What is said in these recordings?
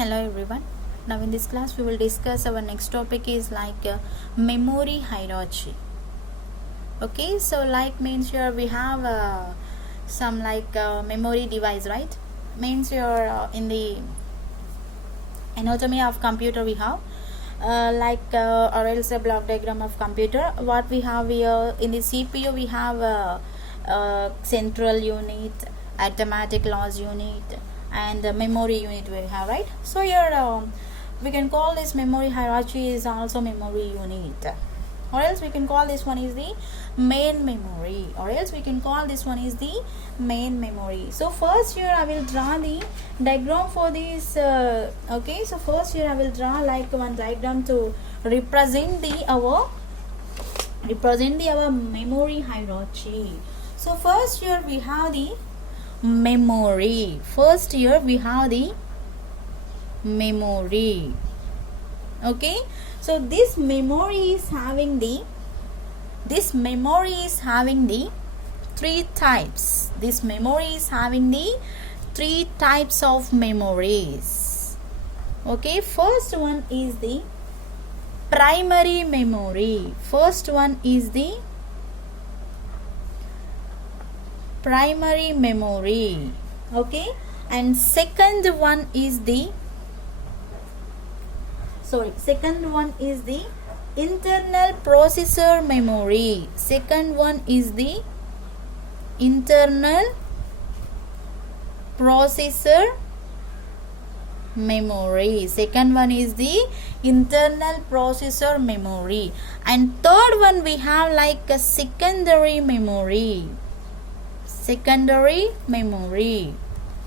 Hello everyone. Now in this class we will discuss our next topic is memory hierarchy. Okay, so means here we have some memory device, right? Means you're in the anatomy of computer we have or else a block diagram of computer. What we have here in the CPU, we have central unit, arithmetic loss unit, and the memory unit we have, right? So here we can call this memory hierarchy is also memory unit, or else we can call this one is the main memory, or else we can call this one is the main memory. So first here I will draw the diagram for this. Okay, so first here I will draw one diagram to represent our memory hierarchy. So first here we have the memory. First here we have the memory. Okay, so this memory is having the three types. This memory is having the three types of memories. Okay, first one is the primary memory. First one is the primary memory. Okay, and second one is the internal processor memory. Second one is the internal processor memory. Second one is the internal processor memory, and third one we have a secondary memory.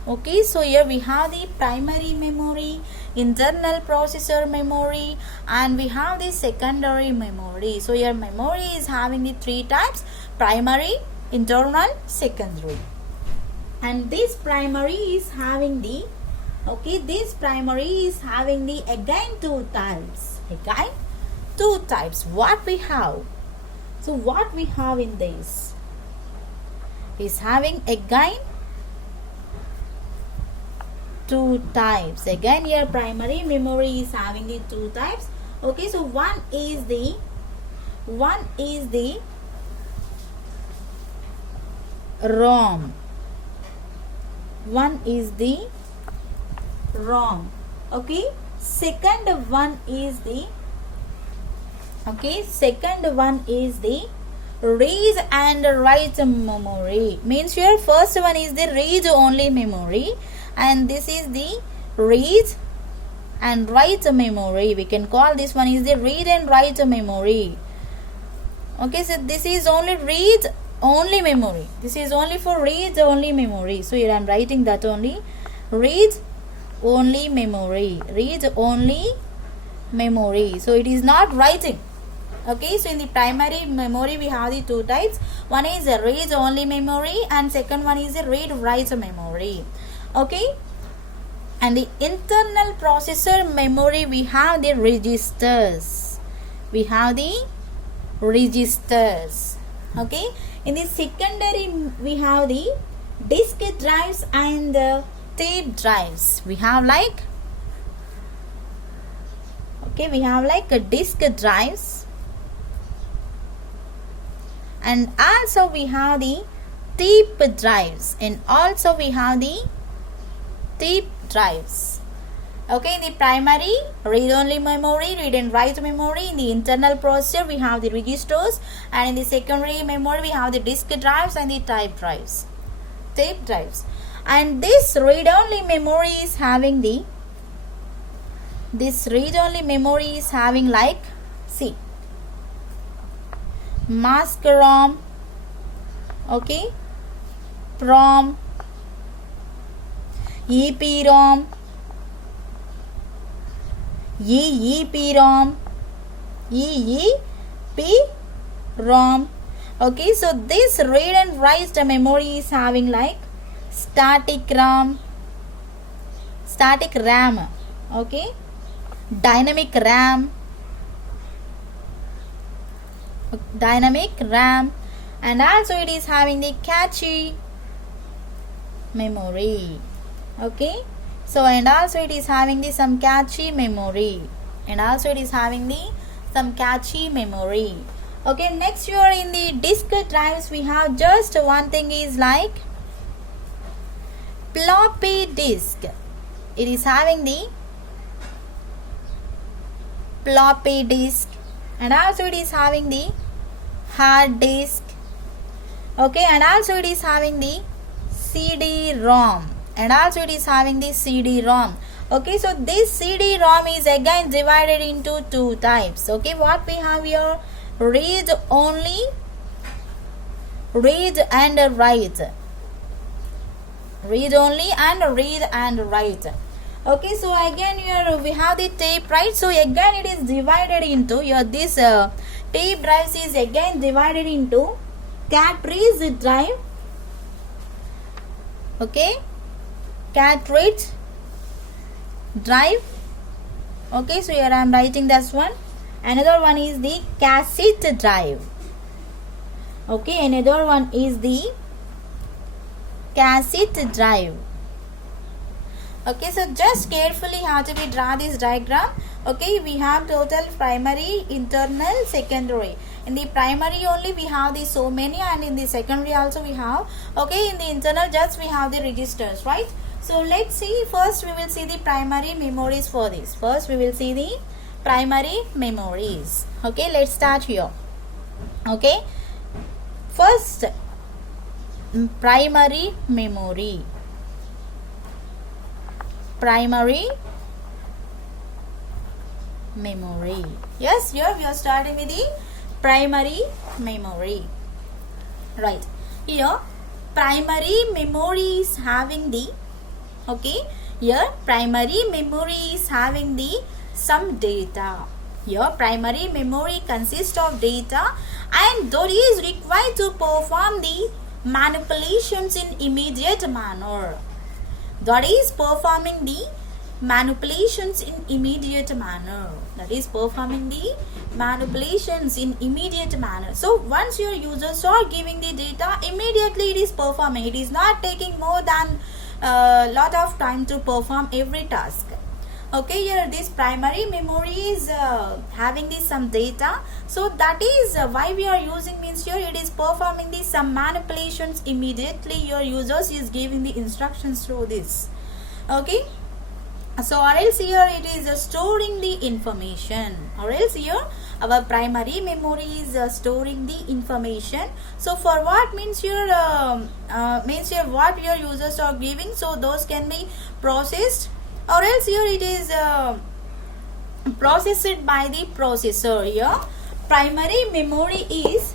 Okay, so here we have the primary memory, internal processor memory, and we have the secondary memory. So your memory is having the three types: primary, internal, secondary. And this primary is having the again two types. What we have? So what we have in this is having again two types. Again here primary memory is having the two types. Okay, so one is the ROM. One is the ROM. Okay, second one is the read and write memory. Means here first one is the read only memory, and this is the read and write memory. We can call this one is the read and write memory. Okay, so this is only read only memory. This is only for read only memory. So here I am writing that only read only memory. So it is not writing. Okay, so in the primary memory we have the two types. One is a read only memory, and second one is a read write memory. Okay, and the internal processor memory we have the registers. Okay, in the secondary we have the disk drives and the tape drives. We have a disk drives, and also we have the tape drives, and also we have the tape drives. Okay, in the primary read only memory, read and write memory. In the internal processor we have the registers, and in the secondary memory we have the disk drives and the tape drives. And this read only memory is having see, mask ROM, okay, PROM, EEPROM, EEPROM. Okay, so this read and write memory is having static RAM, okay, dynamic RAM, and also it is having the cache memory. Okay, So and also it is having the some cache memory, and also it is having the some cache memory. Okay, next you are in the disk drives. We have just one thing is like floppy disk. It is having the floppy disk, and also it is having the hard disk. Okay, and also it is having the CD-ROM, and also it is having the CD-ROM. Okay, so this CD-ROM is again divided into two types. Okay, what we have here, read only, read and write, read only and read and write. Okay, so again here we have the tape, right? So again it is divided into your this tape drives is again divided into cartridge drive. Okay, cartridge drive. Okay, so here I am writing this one. Another one is the cassette drive. Okay, another one is the cassette drive. Okay, so just carefully how to be draw this diagram. Okay, we have total primary, internal, secondary. In the primary only we have the so many, and in the secondary also we have. Okay, in the internal just we have the registers, right? So let's see, first we will see the primary memories for this. First we will see the primary memories. Okay, let's start here. Okay, first primary memory. Primary memory. Yes, here we are starting with the primary memory. Right. Here primary memory is having the, okay, here primary memory is having the some data. Here primary memory consists of data, and that is required to perform the manipulations in immediate manner. That is performing the manipulations in immediate manner. That is performing the manipulations in immediate manner. So once your users are giving the data, immediately it is performing. It is not taking more than a lot of time to perform every task. Okay, here this primary memory is having this some data. So that is why we are using, means here it is performing this some manipulations immediately. Your users is giving the instructions through this. Okay, so or else here it is storing the information, or else here our primary memory is storing the information. So for what, means here what your users are giving, so those can be processed, or else here it is processed by the processor. Here primary memory is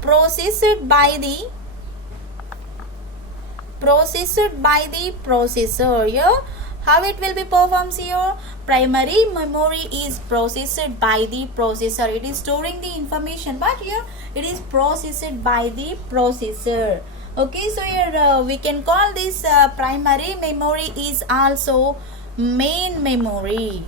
processed by the processor. Here how it will be performed, here primary memory is processed by the processor. It is storing the information, but here it is processed by the processor. Okay, so here we can call this primary memory is also main memory.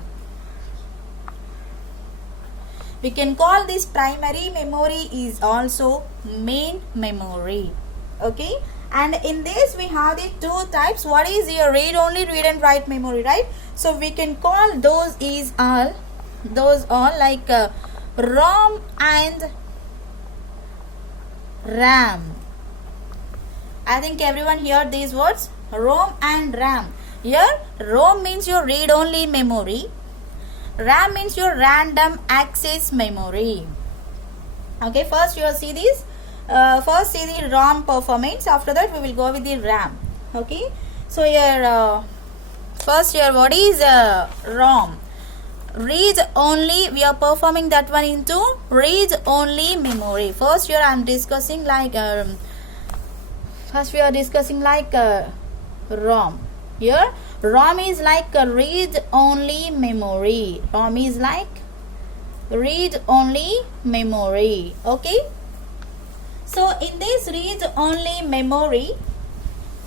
We can call this primary memory is also main memory. Okay, and in this we have the two types. What is your read only, read and write memory, right? So we can call those all like ROM and RAM. I think everyone heard these words, ROM and RAM. Here ROM means your read only memory, RAM means your random access memory. Okay, first you will see this. First see the ROM performance, after that we will go with the RAM. Okay, so here first here what is ROM? Read only, we are performing that one into read only memory. First here I am discussing like ROM. Here ROM is like a read only memory. ROM is like read only memory. Okay, so in this read only memory,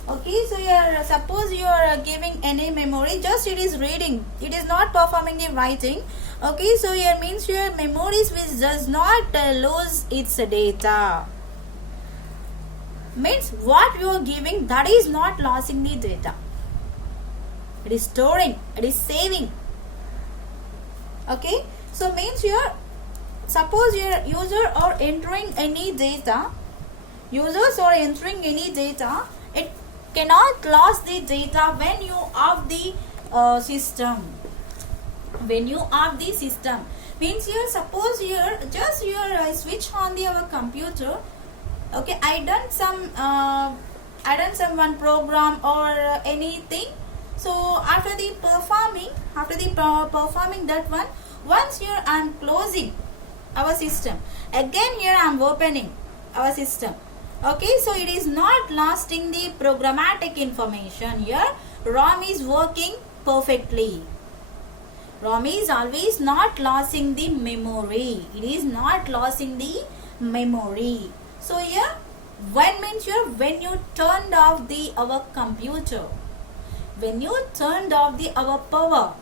okay, so here suppose you are giving any memory, just it is reading, it is not performing the writing. Okay, so here means your memories which does not lose its data, means what you are giving, that is not losing the data. it is storing, it is saving. Okay, so means here, suppose your user are entering any data, users are entering any data, it cannot lose the data when you off the system. When you off the system, means here, suppose here just your switch on the our computer. Okay, I done some one program or anything. So after the performing that one, once here I am closing our system, again here I am opening our system. Okay, so it is not lasting the programmatic information. Here ROM is working perfectly. ROM is always not losing the memory. It is not losing the memory. So here, when means here, when you turned off our computer, when you turned off our power.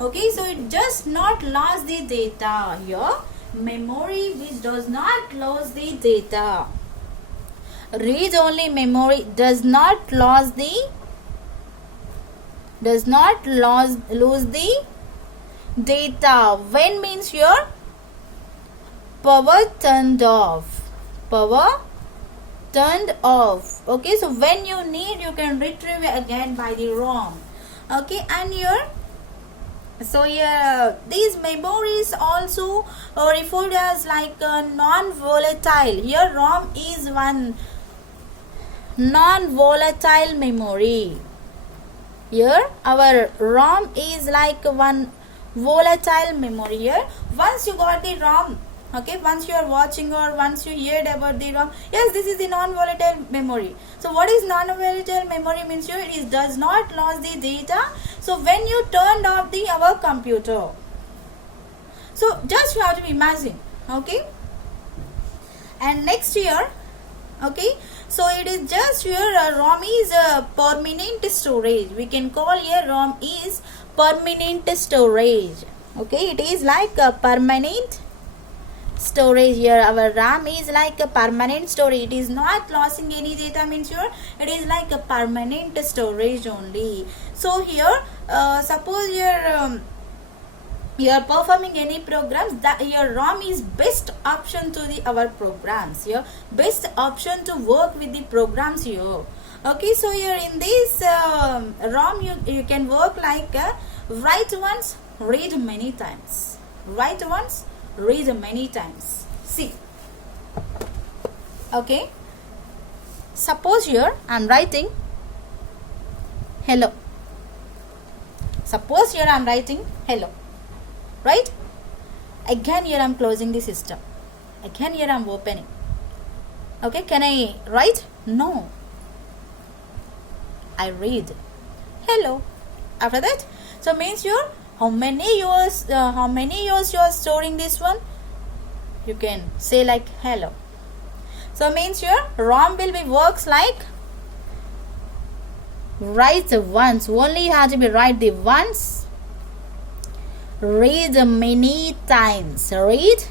Okay, so it just not lost the data. Here memory which does not lose the data. Read only memory does not lose the lose the data. When means here, power turned off. Power turned off. Okay, so when you need, you can retrieve again by the ROM. Okay, and here, so here these memories also referred as like non-volatile. Here ROM is one non-volatile memory. Here our ROM is like one volatile memory. Here once you got the ROM, okay, once you are watching or once you heard about the ROM, yes, this is the non-volatile memory. So what is non-volatile memory means? Here it is does not lose the data. So when you turned off our computer, so just you have to imagine. Okay, and next here, okay, so it is just here ROM is a permanent storage. We can call here ROM is permanent storage. Okay, it is like a permanent storage. Here our RAM is like a permanent storage. It is not losing any data means here it is like a permanent storage only. So here suppose you are performing any programs, that your ROM is best option to our programs. Here best option to work with the programs here. Okay, so here in this ROM you can work like write once, read many times. Write once, read many times. See, okay, suppose here I am writing hello. Suppose here I am writing hello, right? Again here I am closing the system. Again here I am opening. Okay, can I write? No, I read hello. After that, so means here how many years you are storing this one? You can say like hello. So means here ROM will be works like write once. Only you have to be write the once. Read many times. Read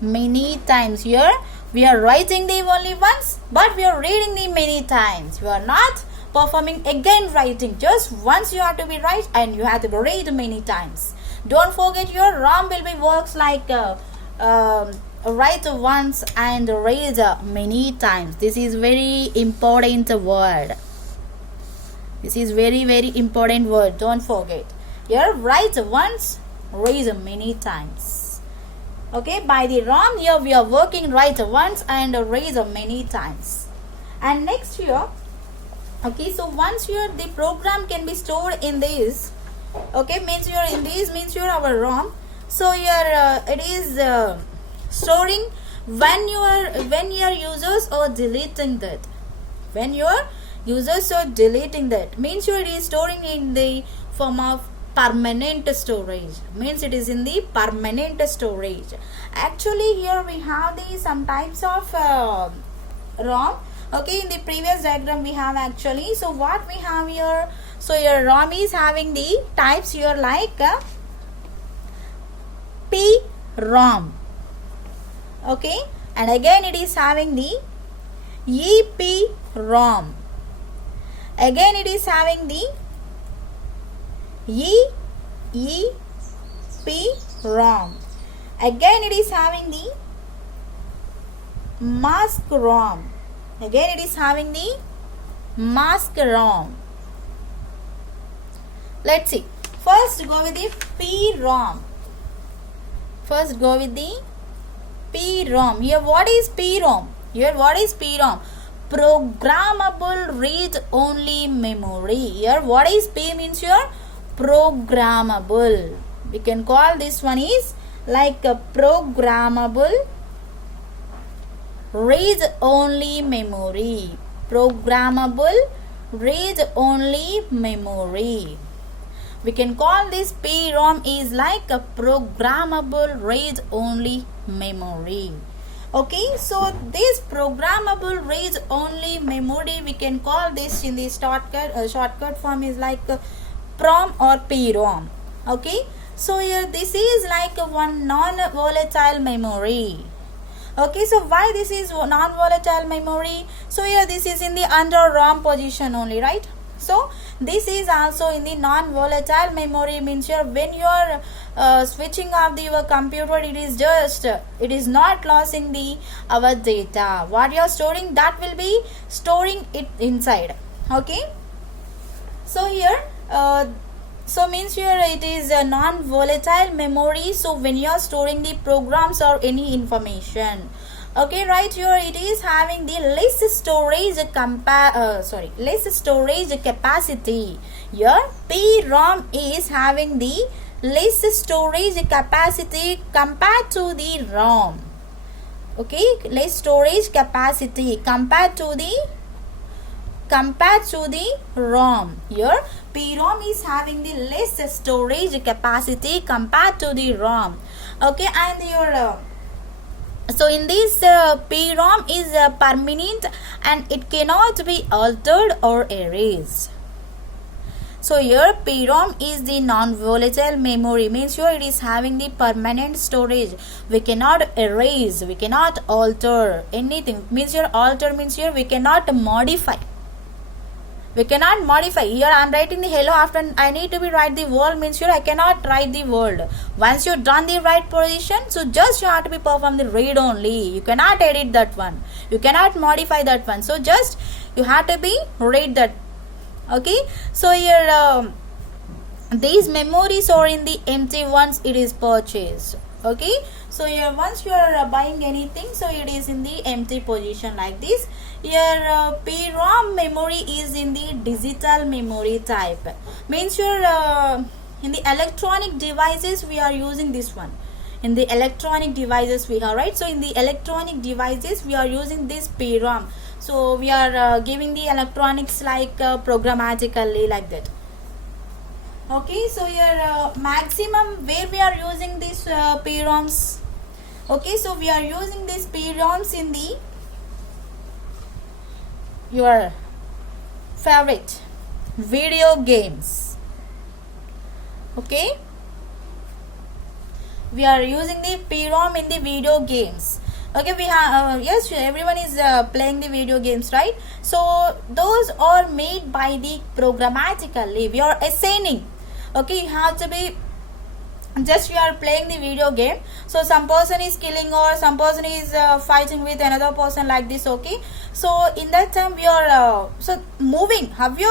many times. Here we are writing the only once, but we are reading the many times. We are not performing again writing. Just once you have to be write and you have to be read many times. Don't forget your ROM will be works like write once and read many times. This is very important word. This is very important word. Don't forget. Here write once, read many times. Okay, by the ROM here we are working write once and read many times. And next here, okay, so once here the program can be stored in this. Okay, means here in this means here our ROM. So here it is storing when your users are deleting that. When your users are deleting that means here it is storing in the form of permanent storage. Means it is in the permanent storage. Actually here we have the some types of ROM. Okay, in the previous diagram we have actually. So what we have here, so your ROM is having the types here like P-ROM. Okay, and again it is having the EPROM. Again it is having the EEPROM. Again it is having the mask-ROM. Again it is having the mask-ROM. Let's see. First go with the PROM. First go with the PROM. Here what is PROM? Here what is PROM? Programmable read-only memory. Here what is P means here? Programmable. We can call this one is like a programmable read-only memory. Programmable read-only memory. We can call this PROM is like a programmable read-only memory. Okay, so this programmable read-only memory, we can call this in the shortcut form is like PROM or PROM. Okay, so here this is like one non-volatile memory. Okay, so why this is non-volatile memory? So here this is in the under ROM position only, right? So this is also in the non-volatile memory, means here when you are switching off your computer, it is not losing our data. What you are storing, that will be storing it inside. Okay, so here so means here it is a non-volatile memory. So when you are storing the programs or any information, okay, right, here it is having the less storage capacity. Here PROM is having the less storage capacity compared to the ROM. Okay, less storage capacity compared to the ROM. Here PROM is having the less storage capacity compared to the ROM. Okay, and your so in this PROM is permanent and it cannot be altered or erased. So here PROM is the non-volatile memory, means here it is having the permanent storage. We cannot erase, we cannot alter anything. Means here alter means here we cannot modify. We cannot modify. Here I am writing the hello, after I need to be write the world, means here I cannot write the world. Once you done the right position, so just you have to be perform the read only. You cannot edit that one. You cannot modify that one. So just you have to be read that. Okay. So here these memories are in the empty once it is purchased. Okay, so here once you are buying anything, so it is in the empty position like this. Here PROM memory is in the digital memory type, means your in the electronic devices we are using this one. In the electronic devices we have, right? So in the electronic devices we are using this PROM. So we are giving the electronics like programmatically like that. Okay, so here maximum where we are using these PROMs. Okay, so we are using these PROMs in the your favorite video games. Okay, we are using the PROM in the video games. Okay, we have yes, everyone is playing the video games, right? So those are made by the programmatically. We are assigning. Okay, you have to be just you are playing the video game. So some person is killing or some person is fighting with another person like this. Okay, so in that time we are so moving. Have you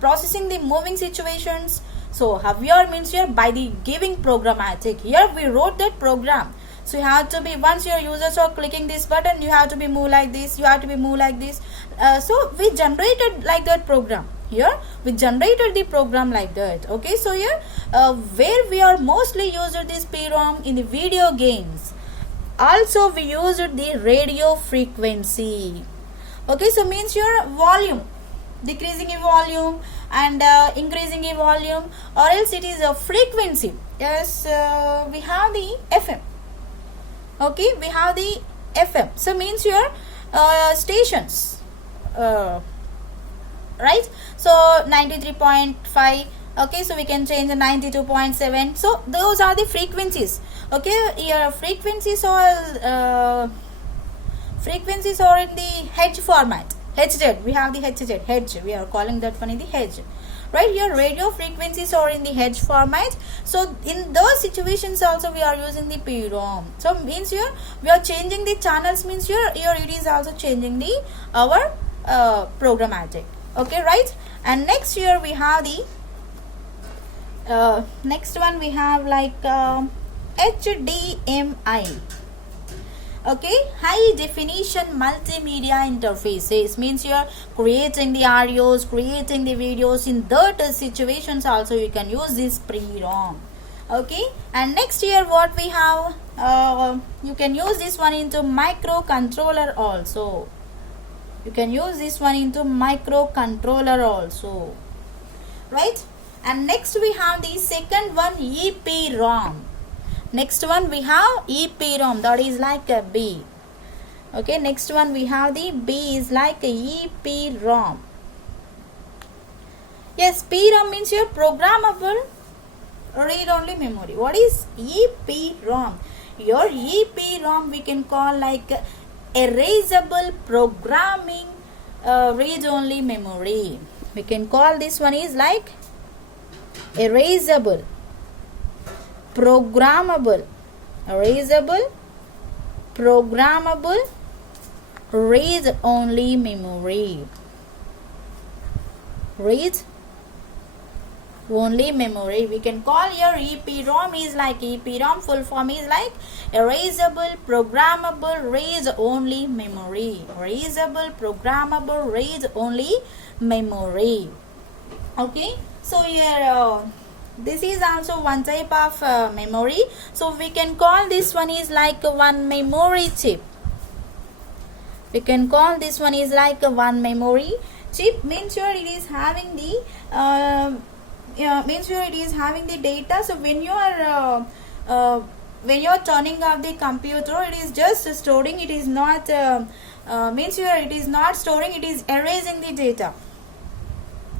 processing the moving situations? So have your means here by the giving programmatic. Here we wrote that program. So you have to be, once your users are clicking this button, you have to be move like this, you have to be move like this. So we generated like that program. Here we generated the program like that. Okay, so here where we are mostly used this PROM in the video games. Also we used the radio frequency. Okay, so means your volume, decreasing in volume and increasing in volume, or else it is a frequency. Yes, we have the FM. Okay, we have the FM. So means your stations. Right, so 93.5. okay, so we can change the 92.7. so those are the frequencies. Okay, your frequencies are in the H format. HZ, we have the HZ, hedge, we are calling that one in the hedge. Right, here radio frequencies are in the hedge format. So in those situations also we are using the PROM. So means here we are changing the channels, means here it is also changing the our programmatic. Okay, right. And next here we have the next one, we have like HDMI. Okay, high definition multimedia interfaces, means you are creating the audios, creating the videos. In that situations also you can use this PROM. Okay, and next here what we have, you can use this one into microcontroller also. You can use this one into microcontroller also, right? And next we have the second one, EPROM. Next one we have EPROM, that is like a B. Okay, next one we have the B is like a EPROM. Yes, PROM means your programmable read-only memory. What is EPROM? Your EPROM we can call like erasable programming read-only memory. We can call this one is like erasable programmable, erasable programmable read only memory. Read only memory. We can call your EPROM is like EPROM full form is like erasable programmable read only memory. Erasable programmable read only memory. Okay, so here this is also one type of memory. So we can call this one is like one memory chip. We can call this one is like one memory chip. Means here it is having the means here it is having the data. So when you are turning off the computer, it is just storing. It is not means here it is not storing. It is erasing the data.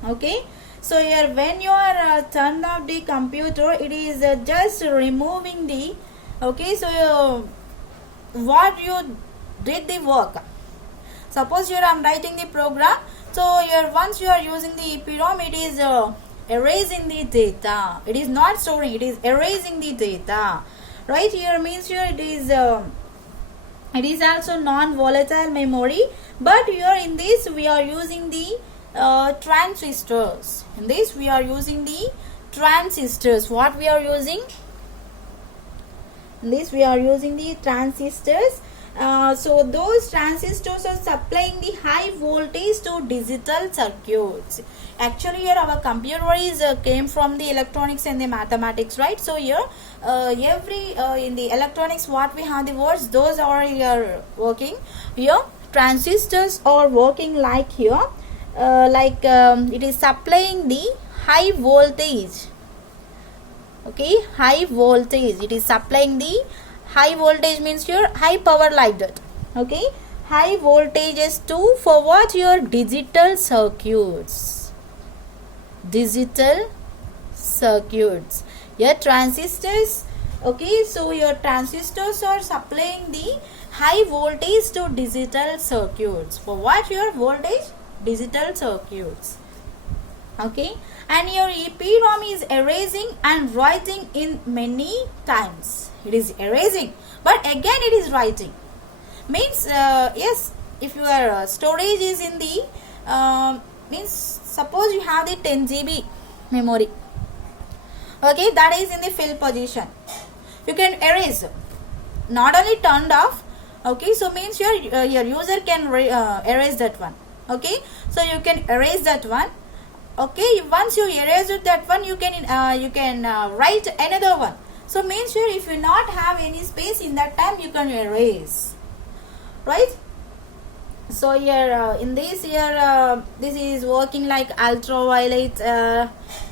Okay. So here when you are turn off the computer, it is just removing the, okay, so what you did the work. Suppose here I am writing the program. So here once you are using the EPROM, it is erasing the data. It is not storing, it is erasing the data. Right, here means here it is also non-volatile memory, but here in this we are using the transistors. In this we are using the transistors. What we are using? In this we are using the transistors. So those transistors are supplying the high voltage to digital circuits. Actually here our computer is came from the electronics and the mathematics, right? So here every in the electronics what we have the words, those are here working. Here transistors are working like here. It is supplying the high voltage. Okay, high voltage. It is supplying the high voltage, means your high power like that. Okay, high voltages to forward your digital circuits. Digital circuits. Your transistors. Okay, so your transistors are supplying the high voltage to digital circuits. For what your voltage? Digital circuits. Okay, and your EPROM is erasing and writing in many times. It is erasing, but again it is writing. Means yes, if your storage is in the means suppose you have the 10 GB memory. Okay, that is in the fill position. You can erase. Not only turned off. Okay, so means your user can erase that one. Okay, so you can erase that one. Okay, once you erase that one, you can write another one. So means here if you not have any space in that time, you can erase, right? So here in this here this is working like ultraviolet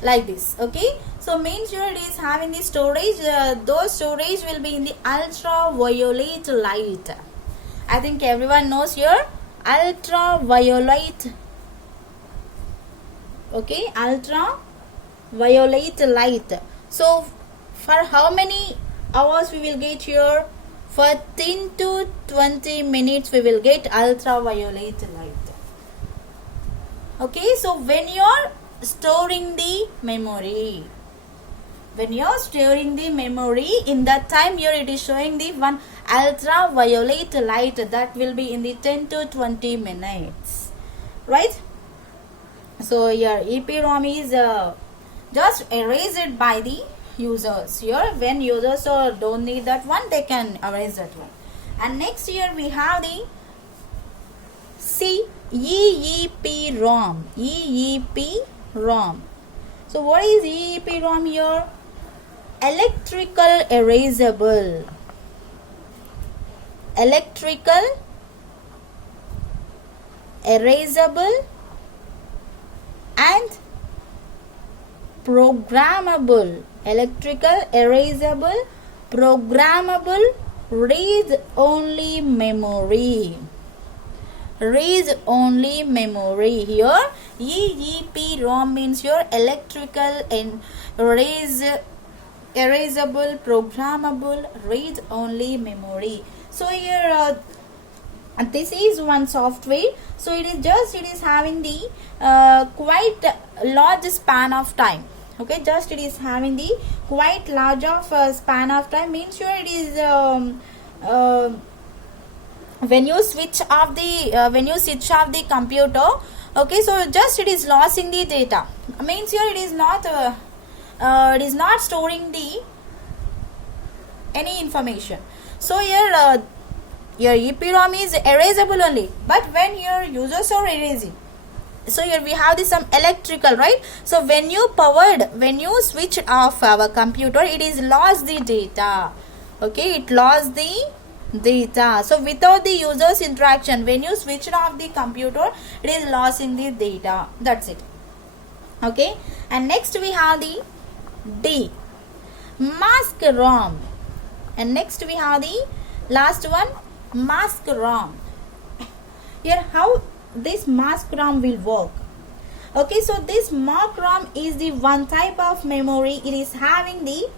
like this. Okay, so means here it is having the storage. Those storage will be in the ultraviolet light. I think everyone knows here ultraviolet. Okay, ultraviolet light. So for how many hours we will get here? For 10 to 20 minutes we will get ultraviolet light. Okay, so when you're storing the memory, in that time here it is showing the one ultraviolet light that will be in the 10 to 20 minutes, right? So your EPROM is just erased by the users. Here when users don't need that one, they can erase that one. And next here we have the EEPROM. EEPROM. So what is EEPROM here? Electrical erasable. Electrical erasable and programmable. Electrical erasable, programmable, read only memory. Read only memory. Here EEPROM means your electrical and erasable, programmable, read only memory. So here this is one software. So it is having the quite large span of time. Okay, just it is having the quite large of span of time, means here it is when you switch off the computer, okay, so just it is losing the data, means here it is not storing the any information. So here your EPROM is erasable only, but when your users are erasing, so here we have this some electrical, right? So when you switched off our computer, it is lost the data. Okay, it lost the data. So without the user's interaction, when you switched off the computer, it is losing the data. That's it. Okay, and next we have the D, mask ROM, and next we have the last one, mask ROM. Here how this mask ROM will work. Okay, so this mask ROM is the one type of memory. It is having the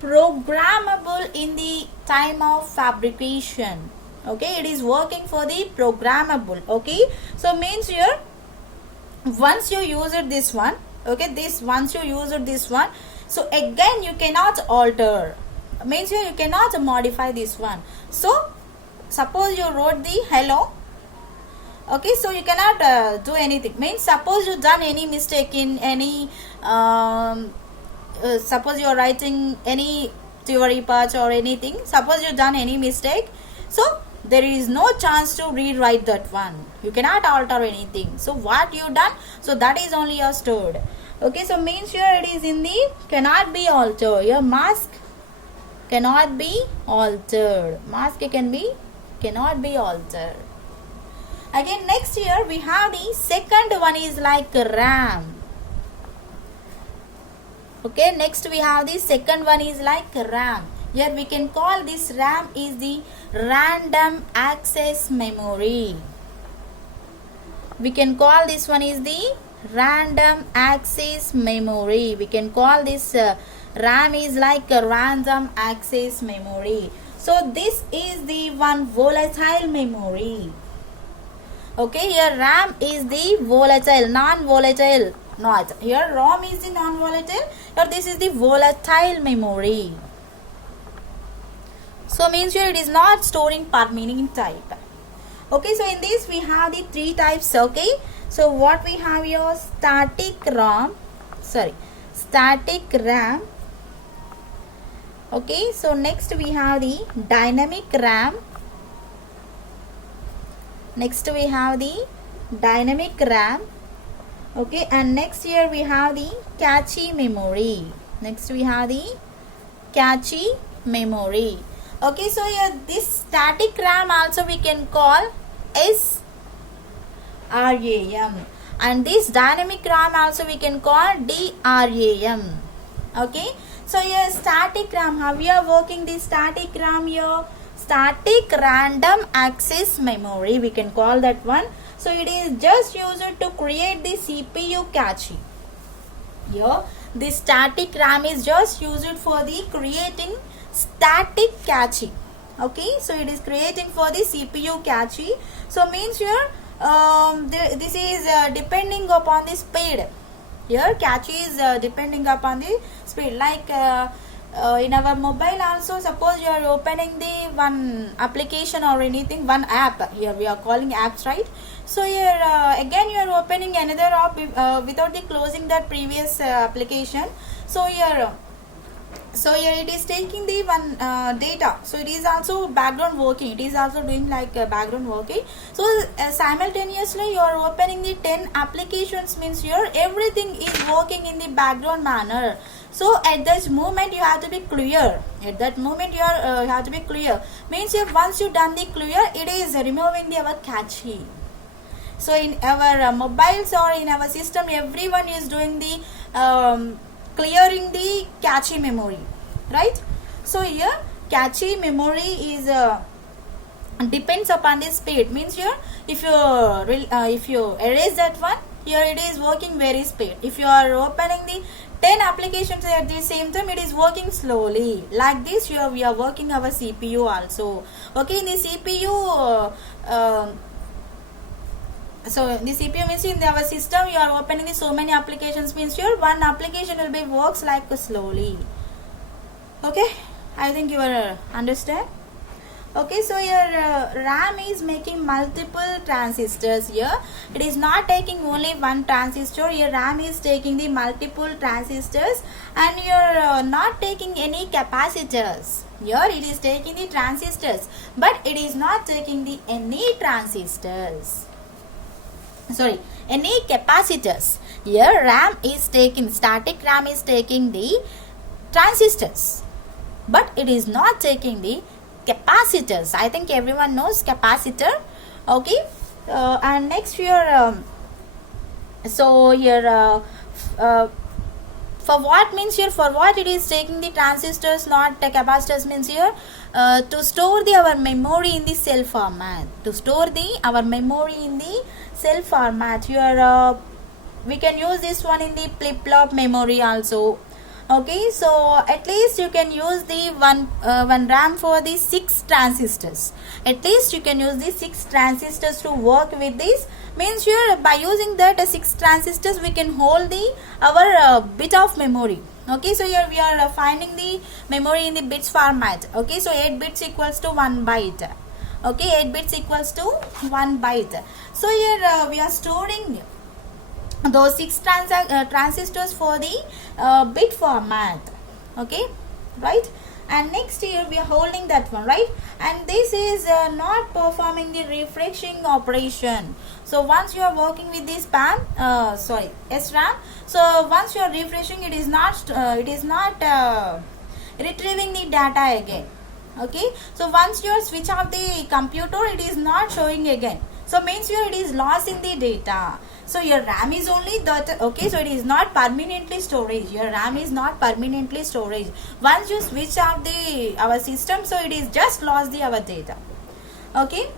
programmable in the time of fabrication. Okay, it is working for the programmable. Okay, so means here once you use it this one, okay, once you use it this one, so again you cannot alter, means here you cannot modify this one. So suppose you wrote the hello, okay, so you cannot do anything, means suppose you done any mistake in any suppose you are writing any theory part or anything, suppose you done any mistake, so there is no chance to rewrite that one, you cannot alter anything. So what you done, so that is only stored. Okay, so means here it is in the cannot be altered. Your mask cannot be altered, mask cannot be altered. Again, next here we have the second one is like RAM. Okay, next we have the second one is like RAM. Here we can call this RAM is the random access memory. We can call this one is the random access memory. We can call this RAM is like a random access memory. So this is the one volatile memory. Okay, here RAM is the volatile, non-volatile, not. Here ROM is the non-volatile, here this is the volatile memory. So means here it is not storing permanent type. Okay, so in this we have the three types. Okay, so what we have here, static RAM. Okay, so next we have the dynamic RAM. Next we have the dynamic RAM. Okay, and next here we have the cache memory. Next we have the cache memory. Okay, so here this static RAM also we can call SRAM, and this dynamic RAM also we can call DRAM. Okay, so here static RAM, how we are working this static RAM here? Static random access memory, we can call that one. So it is just used to create the CPU cache. Here the static RAM is just used for the creating static cache. Okay, so it is creating for the CPU cache. So means here this is depending upon the speed. Here catchy is depending upon the speed, like in our mobile also, suppose you are opening the one application or anything, one app, here we are calling apps, right? So here again you are opening another app without the closing that previous application. So here it is taking the one data, so it is also background working, it is also doing like background working. So simultaneously you are opening the 10 applications, means here everything is working in the background manner. So at this moment you have to be clear, at that moment you are have to be clear, means if once you done the clear, it is removing the our cache. So in our mobiles or in our system, everyone is doing the clearing the cache memory, right? So here cache memory is depends upon the speed, means here if you erase that one, here it is working very speed. If you are opening the 10 applications at the same time, it is working slowly. Like this here we are working our CPU also. Okay, in the CPU so in the CPU means in our system you are opening so many applications, means here one application will be works like slowly. Okay, I think you are understand. Okay, so your RAM is making multiple transistors here. It is not taking only one transistor. Your RAM is taking the multiple transistors, and you're not taking any capacitors. Here it is taking the transistors, but it is not taking the any transistors. Sorry, any capacitors. Here RAM is taking, static RAM is taking the transistors, but it is not taking the capacitors. I think everyone knows capacitor. Okay, and next here so here for what, means here for what it is taking the transistors, not the capacitors, means here to store the our memory in the cell format, to store the our memory in the cell format. Here we can use this one in the flip-flop memory also. Okay, so at least you can use the one RAM for the 6 transistors. At least you can use the 6 transistors to work with this. Means here by using that 6 transistors we can hold the our bit of memory. Okay, so here we are finding the memory in the bits format. Okay, so 8 bits equals to 1 byte. Okay, 8 bits equals to 1 byte. So here we are storing those 6 transistors for the bit format. Okay, right? And next here we are holding that one, right? And this is not performing the refreshing operation. So once you are working with this SRAM, so once you are refreshing, it is not retrieving the data again. Okay, so once you switch off the computer, it is not showing again. So means here it is losing the data. So your RAM is only that. Okay, so it is not permanently storage. Your RAM is not permanently storage. Once you switch off our system, so it is just lost the our data. Okay,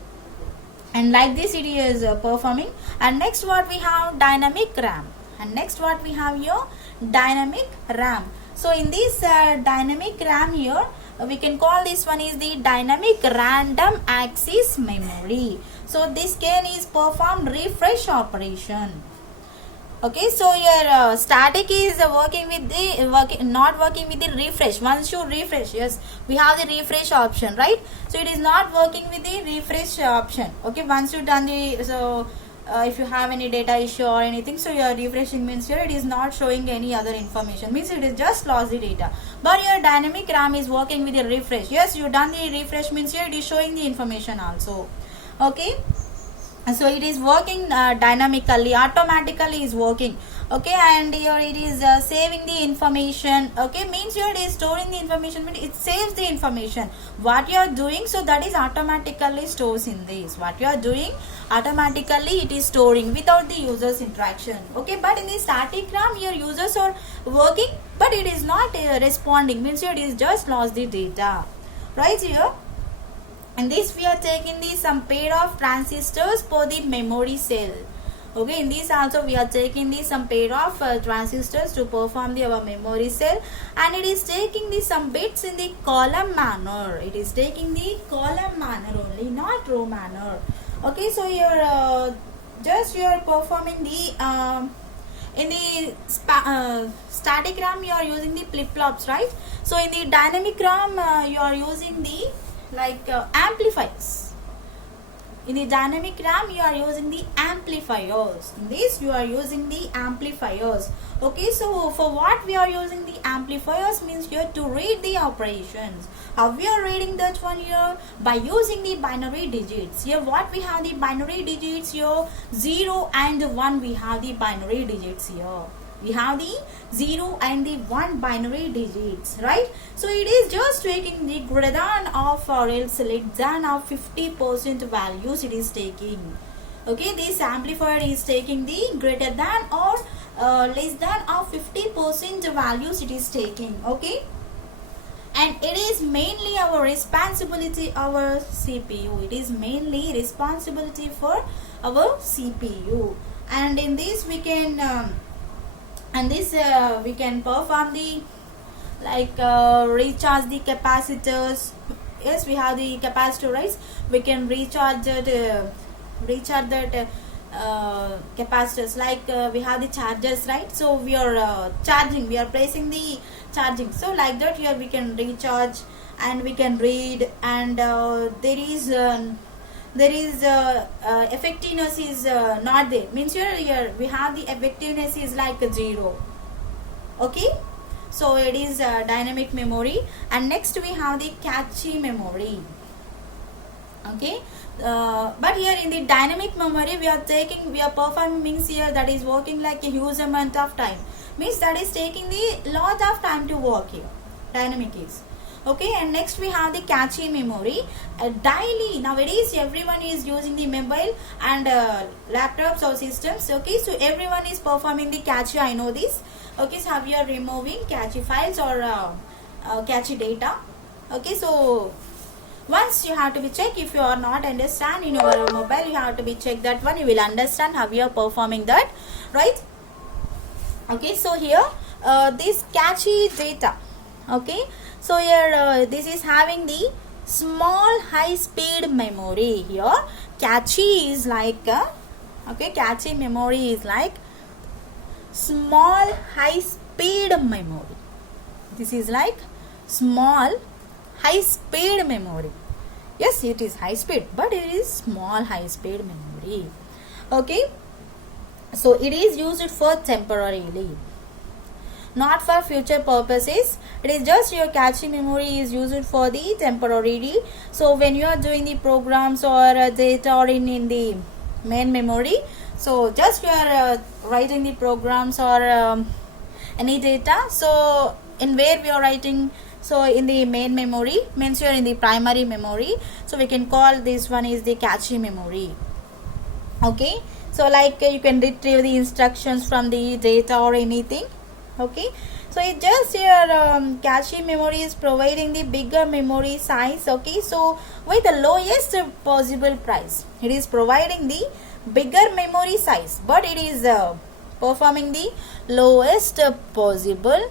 and like this it is performing. And next what we have, dynamic RAM. And next what we have here, dynamic RAM. So in this dynamic RAM here, we can call this one is the dynamic random access memory. So this can is perform refresh operation. Okay, so your static is working with the not working with the refresh. Once you refresh, yes, we have the refresh option, right? So it is not working with the refresh option. Okay, once you done the if you have any data issue or anything, so your refreshing means here it is not showing any other information, means it is just lost the data. But your dynamic RAM is working with the refresh. Yes, you done the refresh, means here it is showing the information also. Okay, so it is working dynamically, automatically is working. Okay, and here it is saving the information. Okay, means here it is storing the information, means it saves the information what you are doing, so that is automatically stores in this. What you are doing automatically it is storing without the user's interaction. Okay, but in the static RAM your users are working, but it is not responding, means here it is just lost the data. Right here, and this we are taking the some pair of transistors for the memory cell. Okay, in this also we are taking the some pair of transistors to perform the our memory cell, and it is taking the some bits in the column manner. It is taking the column manner only, not row manner. Okay, so here just you are performing the in the static RAM you are using the flip-flops, right? So in the dynamic RAM you are using the amplifiers. In the dynamic RAM you are using the amplifiers. In this you are using the amplifiers. Okay, so for what we are using the amplifiers means here to read the operations. How we are reading that one here? By using the binary digits. Here what we have the binary digits here, 0 and 1 we have the binary digits here. We have the 0 and the 1 binary digits, right? So it is just taking the greater than of or else less than of 50% values it is taking. Okay, this amplifier is taking the greater than or less than of 50% values it is taking. Okay, and it is mainly our responsibility, our CPU. It is mainly responsibility for our CPU, and in this we can we can perform the recharge the capacitors. Yes, we have the capacitor, right? We can recharge that capacitors, we have the chargers, right? So we are charging, we are placing the charging, so like that here we can recharge and we can read, and there is effectiveness is not there, means here we have the effectiveness is like 0. Okay, so it is dynamic memory, and next we have the cache memory. Okay, but here in the dynamic memory we are performing, means here that is working like a huge amount of time, means that is taking the lot of time to work here, dynamic is. Okay, and next we have the cache memory. Daily nowadays everyone is using the mobile and laptops or systems. Okay, so everyone is performing the cache, I know this. Okay, so we are removing cache files or cache data. Okay, so once you have to be check, if you are not understand in your mobile, you have to be check that one, you will understand how you are performing that, right? Okay, so here this cache data. Okay, so here this is having the small high speed memory. Here cache is like cache memory is like small high speed memory. This is like small high speed memory. Yes, it is high speed, but it is small high speed memory. Okay, so it is used for temporarily, not for future purposes. It is just your cache memory is used for the temporarily. So when you are doing the programs or data or in the main memory, so just you are writing the programs or any data, so in where we are writing, so in the main memory, means you are in the primary memory, so we can call this one is the cache memory. Okay, so you can retrieve the instructions from the data or anything. Okay, so it just your cache memory is providing the bigger memory size. Okay, so with the lowest possible price, it is providing the bigger memory size, but it is performing the lowest possible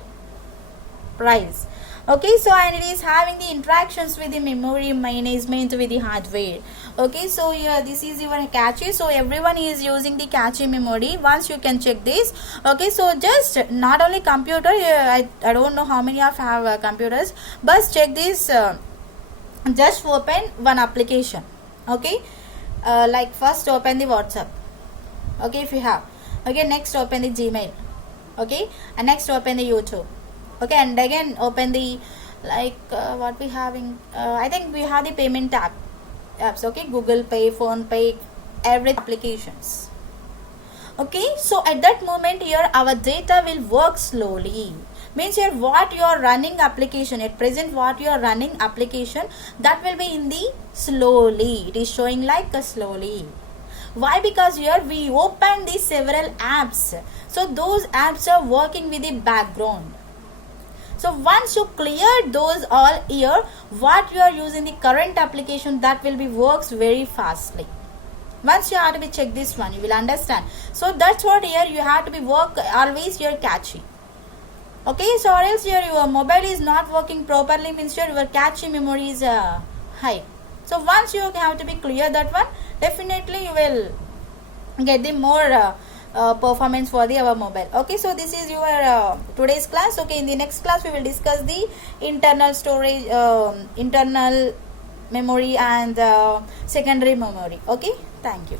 price. Okay, so and it is having the interactions with the memory management with the hardware. Okay, so here this is your cache, so everyone is using the cache memory. Once you can check this. Okay, so just not only computer, I don't know how many of have computers, but check this. Just open one application. Okay, like first open the WhatsApp. Okay, if you have. Okay, next open the Gmail. Okay, and next open the YouTube. Okay, and again open the what we having, I think we have the payment apps. Okay, Google Pay, Phone Pay, every applications. Okay, so at that moment here our data will work slowly, means here what you are running application at present, what you are running application, that will be in the slowly, it is showing like a slowly. Why? Because here we open the several apps, so those apps are working with the background. So once you clear those all here, what you are using the current application, that will be works very fastly. Once you have to be check this one, you will understand. So that's what here you have to be work always your cache. Okay, so or else here your mobile is not working properly, means your cache memory is high. So once you have to be clear that one, definitely you will get the more performance for the our mobile. Okay, so this is your today's class. Okay, in the next class we will discuss the internal storage, internal memory and secondary memory. Okay, thank you.